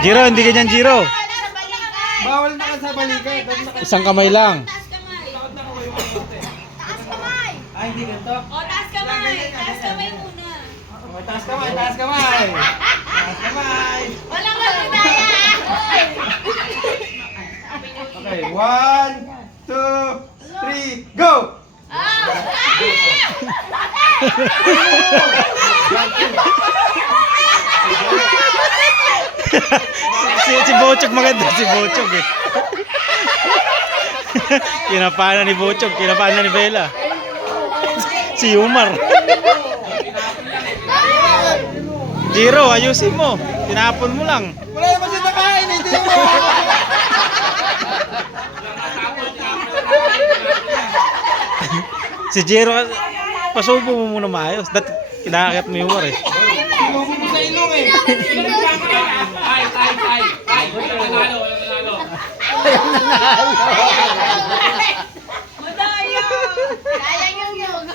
Jiro, hindi ganyan, Jiro. Bawal na ka sa balikat. Isang kamay lang. Taas kamay. Ay, hindi ganito. O, taas kamay. Taas kamay muna. Taas kamay, taas kamay. Taas kamay. Walang magdaya. Okay, 1, 2, 3, go! Si Bochog maganda, si Bochog eh. Kinapana ni Bochog, kinapana ni Bella. Si Umar. Jiro, ayusin mo. Tinapon mo lang. Wala naman siya nakain, hindi mo! Si Jiro, pasubo mo muna maayos. Dati kinakakit mo yung Umar eh. Sinubo mo sa ilong eh. Madaya. Sayang yung yog.